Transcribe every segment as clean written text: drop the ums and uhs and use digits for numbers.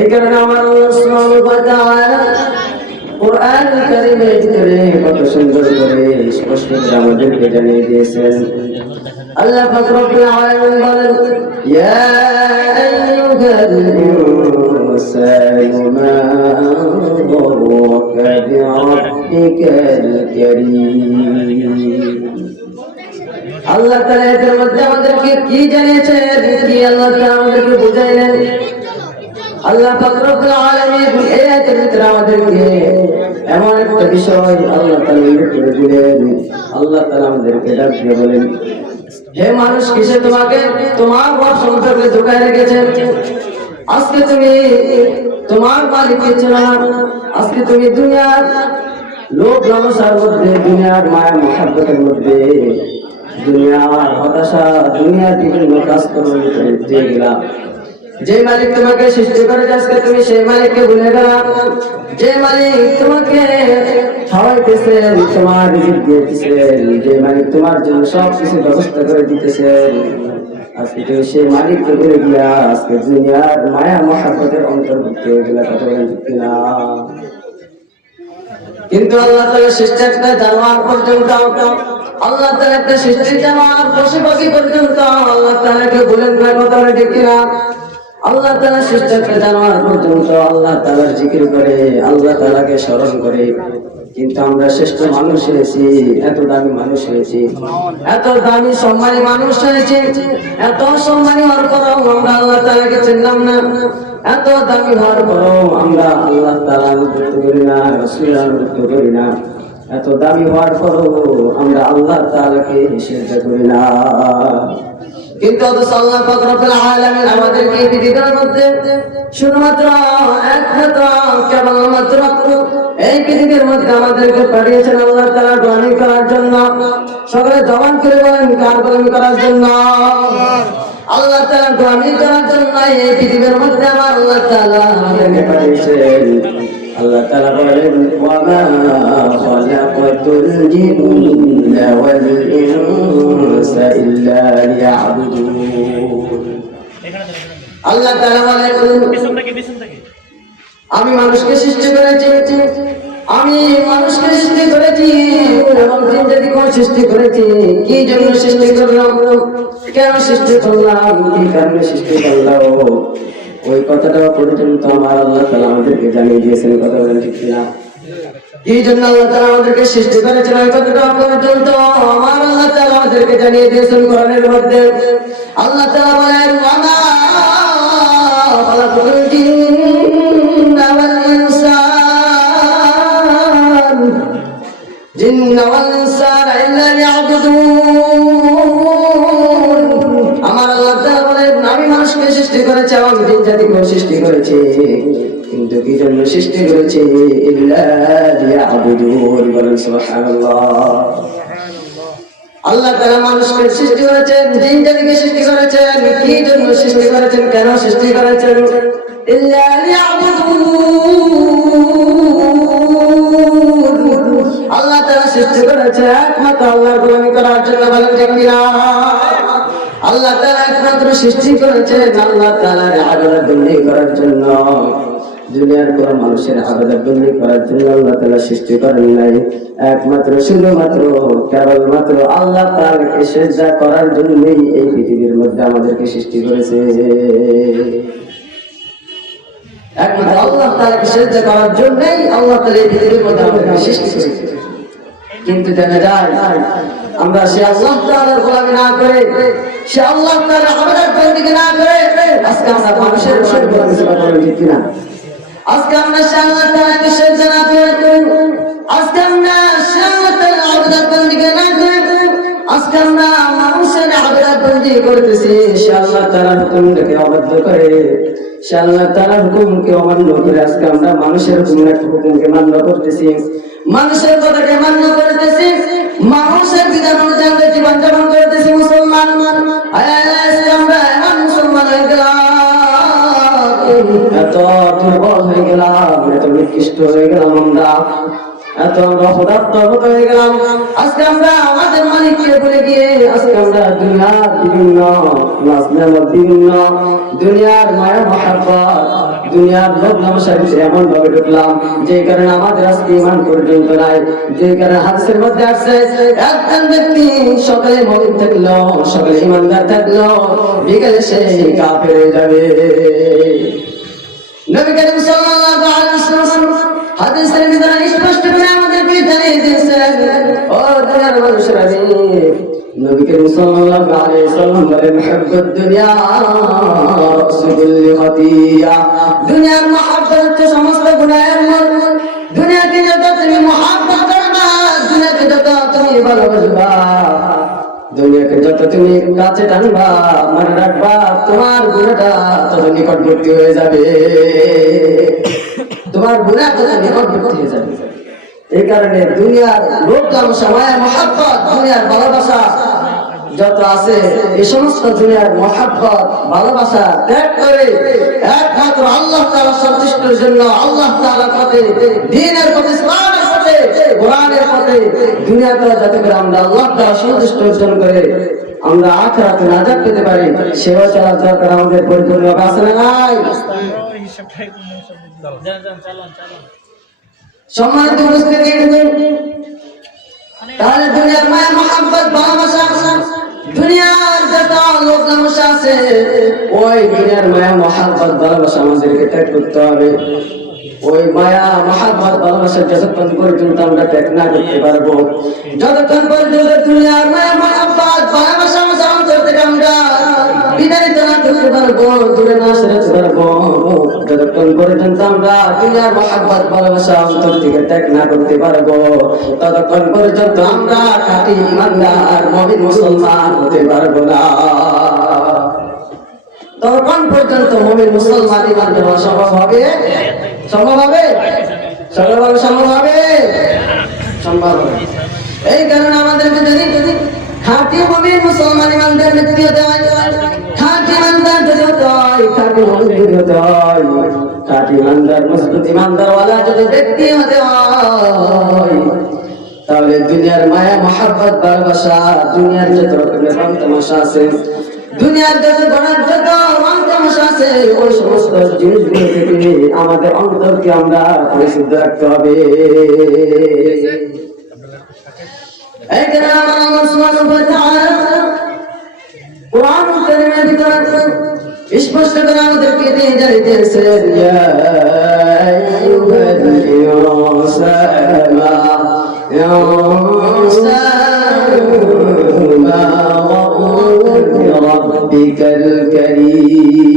এই কারণে আমার আল্লাহ সুবহানাহু ওয়া তাআলা কুরআন কারীমের ভিতরে কত সুন্দর করে স্পষ্ট করে আমাদেরকে জানিয়ে দিয়েছেন। আল্লাহ পাক রব্বুল আলামিন বলেন, ইয়া আইয়ুহাল ইনসানু মা গররাকা বিরাব্বিকাল কারীম। আল্লাহ তাআলা এর মধ্যে আমাদেরকে কি জানিয়েছেন, কি আল্লাহ তাআলা আমাদেরকে বুঝাইলেন। আল্লাহ পাক রব্বুল আলামিন এই আয়াতের ভিতরে আমাদেরকে এমন একটা বিষয় আল্লাহ তাআলা উল্লেখ করে দিলেন। আল্লাহ তাআলা আমাদেরকে ডাক দিয়ে বলেন, হে মানুষ, কিসে তোমাকে তোমার ঘর সংসারে ঢুকায় রেখেছে? আজকে তুমি তোমার মালিককে চেনো না। আজকে তুমি দুনিয়ার লোভ লালসার মধ্যে, দুনিয়ার মায়া মহাব্বতের মধ্যে, দুনিয়ার হতাশা, দুনিয়ার বিভিন্ন কাজকর্মের ভিতরে দিয়ে গেলাম। যে মালিক তোমাকে সৃষ্টি করেছে আজকে তুমি সেই মালিককে ভুলে গেলা। যে মালিক তোমাকে খাওয়াইতেছেন, তোমার রিজিক দিতেছেন, যে মালিক তোমার জন্য সব কিছু ব্যবস্থা করে দিতেছেন, আজকে তুমি সেই মালিককে ভুলে গিয়া আজকে দুনিয়ার মায়া মহাব্বতের অন্তর্ভুক্ত হয়ে গেলা। কথা বলেন ঠিক কিনা? কিন্তু আল্লাহ তাআলা সৃষ্টি একটা জানোয়ার পর্যন্ত, আল্লাহ তাআলা একটা সৃষ্টি জানোয়ার পশু পাখি পর্যন্ত আল্লাহ তাআলাকে বলেন না। কথা বলেন ঠিক কিনা? আল্লাহ তাআলা সৃষ্টি একটা জানোয়ার পর্যন্ত আল্লাহ তাআলার জিকির করে, আল্লাহ তাআলাকে স্মরণ করে। কিন্তু আমরা শ্রেষ্ঠ মানুষ হয়েছি, এত দামি মানুষ হয়েছি, এত দামি সম্মানী মানুষ হয়েছি, এত সম্মানী হওয়ার পরও আমরা আল্লাহ তাআলাকে চিনলাম না। এত দামি হওয়ার পরও আমরা আল্লাহ তাআলার আনুগত্য করি না, রাসূলের আনুগত্য করি না। এত দামি হওয়ার পরও আমরা আল্লাহ তাআলাকে সিজদা করি না। কিন্তু আল্লাহ পাক রব্বুল আলামিন আমাদেরকে এই পৃথিবীর মধ্যে শুধুমাত্র একমাত্র কেবলমাত্র এই পৃথিবীর মধ্যে আমাদেরকে পাঠিয়েছেন আল্লাহ তাআলা গোলামি করার জন্য। সকলে জবান করে বলেন, কার গোলামি করার জন্য? আল্লাহ তাআলা গোলামি করার জন্য এই পৃথিবীর মধ্যে আমার আল্লাহ তাআলা আমাদেরকে পাঠিয়েছেন। আল্লাহ তাআলা বলেন, ওয়া মা খালাকাতুল জিন্না ওয়াল ইনসা ইল্লা লিয়াবুদুন। আল্লাহ তাআলা বলেন, আমি মানুষকে সৃষ্টি করেছি, আমি মানুষকে সৃষ্টি করেছি এবং জিন জাতিকে সৃষ্টি করেছি। কি জন্য সৃষ্টি করলাম, কেন সৃষ্টি করলাম, কি কারণে সৃষ্টি করলাম, ওই কথাটা পর্যন্ত আমার আল্লাহ তাআলা আমাদেরকে জানিয়ে দিয়েছেন। কথা বলেন ঠিক কিনা? কি জন্য আল্লাহ তাআলা আমাদেরকে সৃষ্টি করেছেন ওই কথাটা পর্যন্ত আমার আল্লাহ তাআলা আমাদেরকে জানিয়ে দিয়েছেন কোরআনের মধ্যে। আল্লাহ তাআলা বলেন, ওয়া মা খালাকাতুল জিন্না ওয়াল ইনসানা ইল্লা লিয়াবুদুন। আমার আল্লাহ তাআলা বলেন, আমি মানুষকে সৃষ্টি করেছি এবং জিন জাতিকে সৃষ্টি করেছি, কিন্তু কি জন্য সৃষ্টি করেছি? ইল্লা লিয়াবুদুন। বলেন সুবহানাল্লাহ। আল্লাহ তাআলা মানুষকে সৃষ্টি করেছেন, জিন জাতিকে সৃষ্টি করেছেন, কি জন্য সৃষ্টি করেছেন, কেন সৃষ্টি করেছেন? ইল্লা লিয়াবুদুন। আল্লাহ তাআলা সৃষ্টি করেছে একমাত্র আল্লাহর গোলামি করার জন্য। বলেন ঠিক কিনা? আল্লাহ তাআলা একমাত্র সৃষ্টি করেছেন আল্লাহ তাআলার ইবাদত বন্দী করার জন্য। দুনিয়ার কোন মানুষের ইবাদত বন্দী করার জন্য আল্লাহ তাআলা সৃষ্টি করেন নাই। একমাত্র শুধুমাত্র কেবলমাত্র আল্লাহ তাআলাকে সিজদা করার জন্যই এই পৃথিবীর মধ্যে আমাদেরকে সৃষ্টি করেছে। একমাত্র আল্লাহ তাআলাকে সিজদা করার জন্যই আল্লাহ তাআলা এই পৃথিবীর মধ্যে আমাদেরকে সৃষ্টি করেছে। কিন্তু জানা যায় আমরা সে আল্লাহ তাআলার গোলামি না করে, সে আল্লাহ তাআলার ইবাদত বন্দী না করে আজকে আমরা মানুষের উপর গোলামি করি ঠিক কিনা? আজকে আমরা সে আল্লাহ তাআলাকে সিজদা না করে, আজকে আমরা সে আল্লাহ তাআলার ইবাদত বন্দী না করে, আজকে আমরা মানুষের ইবাদত বন্দী করতেছি। সে আল্লাহ তাআলার হুকুমকে অবাধ্য করে, সে আল্লাহ তাআলার হুকুমকে অমান্য করে আজকে আমরা মানুষের হুকুমকে মান্য করতেছি, মানুষের কথাকে মান্য করতেছি, মানুষের বিধান অনুযায়ী জীবন যাপন করতেছি। মুসলমান আমরা এমন মুসলমান হয়ে গেলাম, এত দুর্বল হয়ে গেলাম, এত নিকৃষ্ট হয়ে গেলাম আমরা। এত আমরা অপদার্থ হয়ে গেলাম। আজকে আমরা আমাদের মালিককে ভুলে গিয়ে আজকে আমরা দুনিয়ার বিভিন্ন নাজনেমত, বিভিন্ন দুনিয়ার মায়া মহাব্বত, দুনিয়ার লোভ লালসার ভিতরে এমন ভাবে ঢুকলাম যে কারণে আমাদের আজকে ঈমান পর্যন্ত নাই। যে কারণে হাদিসের মধ্যে আসছে একজন ব্যক্তি সকালে মুমিন থাকলো, সকালে ঈমানদার থাকলো, বিকেলে সে কাফের হয়ে যাবে। নবী করিম সাল্লাল্লাহু আলাইহি ওয়াসাল্লাম হাদিসের ভিতরে স্পষ্ট করে আমাদেরকে জানিয়ে দিয়েছেন, ও দুনিয়ার মানুষেরা, নবী করিম সাল্লাল্লাহু আলাইহি ওয়াসাল্লাম বলেন, হুব্বুদ দুনিয়া রাসুল খাতিয়া। দুনিয়ার মহব্বত হচ্ছে সমস্ত গুনাহের মূল। দুনিয়াকে যত তুমি মহব্বত করবা, দুনিয়াকে যত তুমি ভালোবাসবা, দুনিয়াকে যত তুমি কাছে টানবা, মনে রাখবা তোমার গুনাহটা তত নিকটবর্তী হয়ে যাবে, তোমার গুনাহ তত নিকটবর্তী হয়ে যাবে। এই কারণে দুনিয়ার লোভ লালসা, মায়া মহব্বত, দুনিয়ার ভালোবাসা যত আছে, এই সমস্ত দুনিয়ার মহব্বত ভালোবাসা ত্যাগ করে একমাত্র আল্লাহ তাআলার সন্তুষ্টির জন্য, আল্লাহ তাআলার পথে, দ্বীনের পথে, ইসলামের পথে, কোরআনের পথে দুনিয়াতে যাতে করে আমরা আল্লাহ তাআলার সন্তুষ্টি অর্জন করে আমরা আখিরাতে নাজাত পেতে পারি, সেবা চলার দরকার আমাদের পরিপূর্ণভাবে আছে না নাই? সম্মানিত উপস্থিতি, তাহলে দুনিয়ার মায়া মহব্বত ভালোবাসা, দুনিয়ার যত লোভ লালসা আছে, ওই দুনিয়ার মায়া মহব্বত ভালোবাসা আমাদেরকে ত্যাগ করতে হবে। ওই মায়া মহব্বত ভালোবাসা যতক্ষণ পর্যন্ত আমরা ত্যাগ না করতে পারবো, যতক্ষণ পর্যন্ত দুনিয়ার মায়া মহব্বত ভালোবাসা আমাদের অন্তর থেকে আমরা বিতাড়িত না করতে পারবো, দূরে না সরাতে পারবো, যতক্ষণ পর্যন্ত আমরা দুনিয়ার মহব্বত ভালোবাসা অন্তর থেকে ত্যাগ না করতে পারবো, ততক্ষণ পর্যন্ত আমরা খাঁটি ঈমানদার মুমিন মুসলমান হতে পারবো না। ততক্ষণ পর্যন্ত মুমিন মুসলমান ঈমানদার হওয়া সম্ভব হবে? সম্ভব হবে? সম্ভব হবে? সম্ভব হবে। এই কারণে আমাদেরকে যদি খাঁটি মুমিন মুসলমান ঈমানদার ব্যক্তি হতে হয়, খাঁটি ঈমানদার যদি হতে হয়, খাঁটি মুমিন যদি হতে হয়, খাঁটি ঈমানদার মজবুত ঈমানদারওয়ালা যদি ব্যক্তি হতে হয়, তাহলে দুনিয়ার মায়া মহব্বত ভালোবাসা, দুনিয়ার যত রকমের রং তামাশা আছে, দুনিয়ার যত গণার যত রং তামাশা আছে, ওই সমস্ত জিনিসগুলো থেকে আমাদের অন্তরকে আমরা পরিশুদ্ধ রাখতে হবে। এই কারণে আল্লাহ সুবহানাহু ওয়া তাআলা কুরআনুল কারীমের ভিতরে স্পষ্ট করে আমাদেরকে জানিয়ে দিয়েছেন, ইয়া আইয়ুহাল ইনসানা ইয়া ইনসানা রাব্বিকাল কারীম।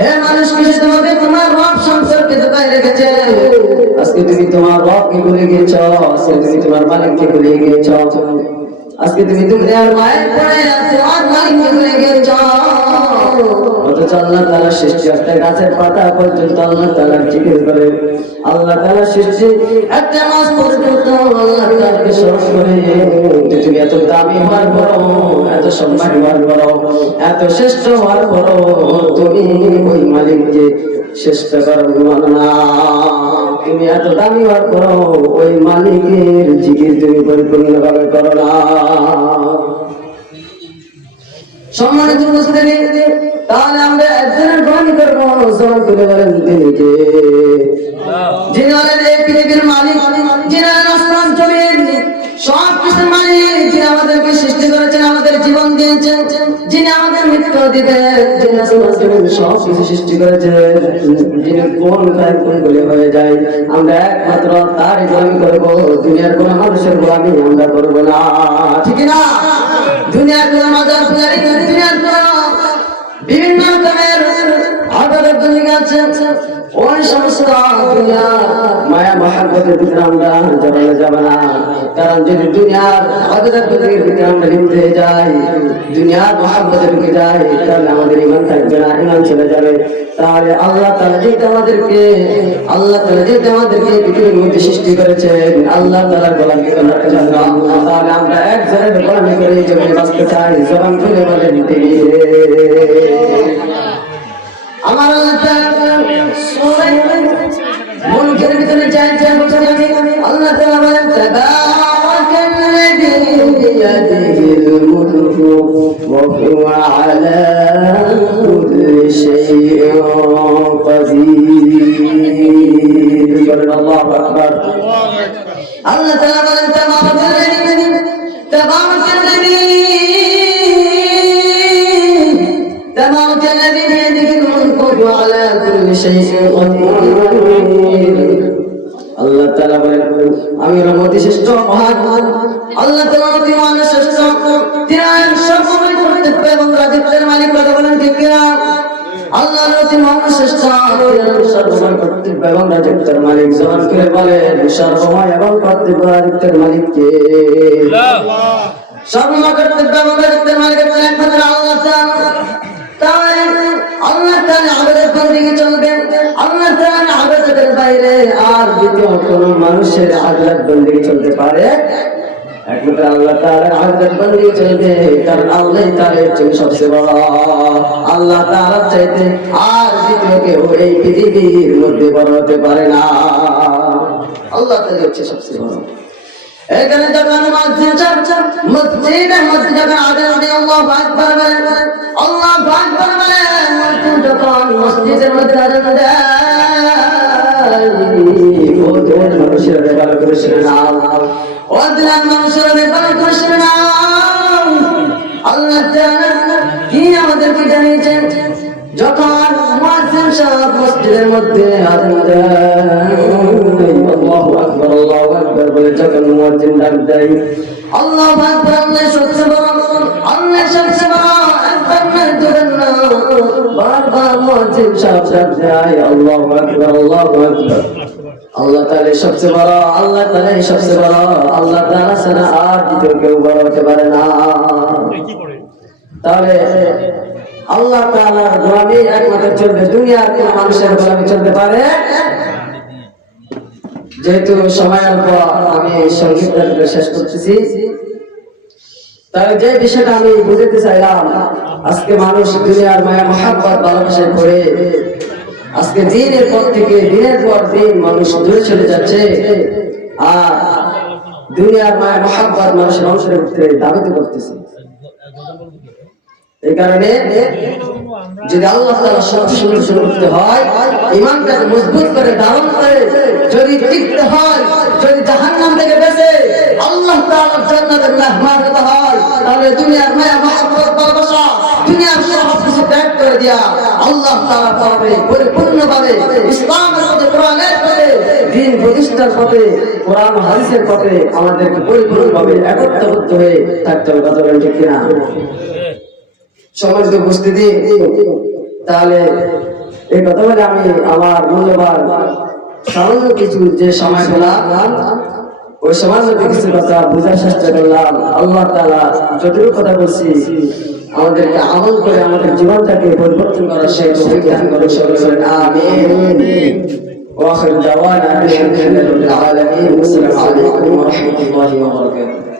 হে মানুষ, কি তোমাকে তোমার রব সম্পর্কে ধোঁকায় রেখেছে? আজকে তুমি তোমার রবকে ভুলে গিয়েছো, আজকে তুমি তোমার মালিককে ভুলে গিয়েছো, আজকে তুমি দুনিয়ার মায়ের পড়ে তোমার মালিককে ভুলে গিয়েছো। অথচ আল্লাহ তাআলা সৃষ্টি একটা গাছের পাতা পর্যন্ত আল্লাহ তাআলার জিকির করে, আল্লাহ তাআলার সৃষ্টি একটা মাছ পর্যন্ত আল্লাহ তাআলাকে স্মরণ করে। তুমি এত দামি হওয়ার পরও, এত সম্মানী হওয়ার পরও, এত শ্রেষ্ঠ হওয়ার পরও তুমি ওই মালিককে শ্রেষ্ঠ করো না। তুমি এত দামি হওয়ার পরও ওই মালিকের জিকির তুমি পরিপূর্ণভাবে করো না। সম্মানিত উপস্থিতি, তাহলে আমরা একজনের গ্রহণ করবো, জবান তুলে বলেন তিনি কে? যিনি হলেন এই পৃথিবীর মালিক, যিনি আসমান জমিন সব কিছুর মালিক, যিনি আমাদেরকে সৃষ্টি করেছেন, আমাদের জীবন দিয়েছেন, যিনি আমাদের মৃত্যু দিবেন, যিনি আসমান জমিন সব কিছু সৃষ্টি করেছেন, যিনি কোন কাজ কোন বলে হয়ে যায়, আমরা একমাত্র তারই গোলামি করবো, দুনিয়ার কোন মানুষের গোলামি আমরা করবো না, ঠিক না? দুনিয়ার কোন মাজার পূজারী, দুনিয়ার কোন বিভিন্ন রকমের আবাদত দুনিয়া আছে, ওই সমস্ত দুনিয়া মায়া মহব্বতের ভিতরে আমরা জড়ানো যাবে না। কারণ যদি দুনিয়ার আবাদত দুনিয়ার ভিতরে আমরা লিপ্ত হয়ে যাই, দুনিয়ার মহব্বতে ঢুকে যাই, তাহলে আমাদের ঈমান থাকবে না, ঈমান চলে যাবে। তাহলে আল্লাহ তাআলা যেটা আমাদেরকে পৃথিবীর মধ্যে সৃষ্টি করেছেন, আল্লাহ তাআলার গোলামি করার জন্য, তাহলে আমরা একজনের গোলামি করে জমিনে বাঁচতে চাই। জবান খুলে বলেন তিনি কে? আমার আল্লাহ তাআলা মুলকের ভিতরে চাইছেন بيده الملك وهو على كل شيء قدير. الله أكبر. الله تعالى تبارك الذي تبارك الذي بيده الملك وهو على كل شيء قدير. আল্লাহ তাআলা বলেন আমি রহমতি শ্রেষ্ঠ মহান আল্লাহ তাআলা অতি মহান শ্রেষ্ঠ তিনি সর্বময় করতে এবং রাজত্বের মালিক কথা বলেন ঠিক কিনা আল্লাহ অতি মহান শ্রেষ্ঠ তিনি সর্বময় করতে এবং রাজত্বের মালিক জবান করে বলেন সর্বময় এবং করতে রাজত্বের মালিক কে আল্লাহ সর্বময় করতে এবং রাজত্বের মালিক একমাত্র আল্লাহ তাআলা আল্লাহ তাআলা আমাদের বন্দেগী চলবে আল্লাহ তাআলা আমাদের বাইরে আর দ্বিতীয় কোনো মানুষের আযাব বন্দেগী চলতে পারে একমাত্র আল্লাহ তাআলার আযাব বন্দেগী চলবে কারণ আল্লাহ তাআলার চেয়ে সবচেয়ে বড় আল্লাহ তাআলার চাইতে আর দ্বিতীয় কেউ এই পৃথিবীর মধ্যে বড় হতে পারে না আল্লাহ তাআলা হচ্ছে সবচেয়ে বড় এখানে যখন মসজিদের মধ্যে যখন আযান দিয়ে আল্লাহু আকবার বলেন আল্লাহু আকবার বলেন যখন মসজিদের মধ্যে আযান দেয় ও দুনিয়ার মানুষেরা ভালো করে শুনে নাও ও দুনিয়ার মানুষেরা ভালো করে শুনে নাও আল্লাহ তাআলা কি আমাদেরকে জানিয়েছেন যখন মুয়াজ্জিন সাহেব মসজিদের মধ্যে আযান দেয় আল্লাহু আকবার বলে যখন মুয়াজ্জিন ডাক দেয় আল্লাহু আকবার আল্লাহ সবচেয়ে বড় আল্লাহ সবচেয়ে বড় একবার না দুবার না বারবার মুয়াজ্জিন সাহেব ডাক দেয় আল্লাহু আকবার আল্লাহ তাআলা সবচেয়ে বড় আল্লাহ তাআলা সবচেয়ে বড় আল্লাহ তাআলা ছাড়া আর দ্বিতীয় কেউ বড় হতে পারে না তাহলে আল্লাহ তাআলার গোলামি একমাত্র চলবে দুনিয়ার কোন মানুষের গোলামি চলতে পারে যেহেতু সময়ের পর আমি সংক্ষিপ্ত শেষ করতেছি তাই যে বিষয়টা আমি বুঝাতে চাইলাম আজকে মানুষ দুনিয়ার মায়া মহব্বত ভালোবাসায় পড়ে আজকে দিনের পর থেকে দিনের পর দিন মানুষ দূরে চলে যাচ্ছে আর দুনিয়ার মায়া মহব্বত মানুষের অংশের ভিতরে দাবিত করতেছে এই কারণে যদি আল্লাহ তাআলা সবসময় শুরু করতে হয় ঈমানটাকে মজবুত করে ধারণ করে যদি টিকতে হয় যদি জাহান্নাম থেকে বেঁচে আল্লাহ তাআলার জান্নাতের মেহমান হতে হয় তাহলে দুনিয়ার মায়া মহব্বত ভালোবাসা দুনিয়ার সব কিছু ত্যাগ করে দিয়া আল্লাহ তাআলা পাবে পরিপূর্ণভাবে ইসলামের পথে কোরআনের পথে দ্বীন প্রতিষ্ঠার পথে কোরআন হাদিসের পথে আমাদেরকে পরিপূর্ণভাবে একত্রবদ্ধ হয়ে থাকতে হবে কথা বলেন ঠিক কিনা সমাজের উপস্থিতি তাহলে এই কথা বলে আমি আমার মূল্যবান সামান্য কিছু যে সময় পেলাম ওই সামান্য কিছু কথা বোঝার চেষ্টা করলাম আল্লাহ তাআলা যতটুকু কথা বলছি আমাদেরকে আমল করে আমাদের জীবনটাকে পরিবর্তন করার সেই তৌফিক দান করুন সকলে বলেন আমিন ওয়া আখির দাওয়ানা আলহামদুলিল্লাহি রাব্বিল আলামিন আসসালামু আলাইকুম ওয়া রাহমাতুল্লাহি ওয়া বারাকাতুহু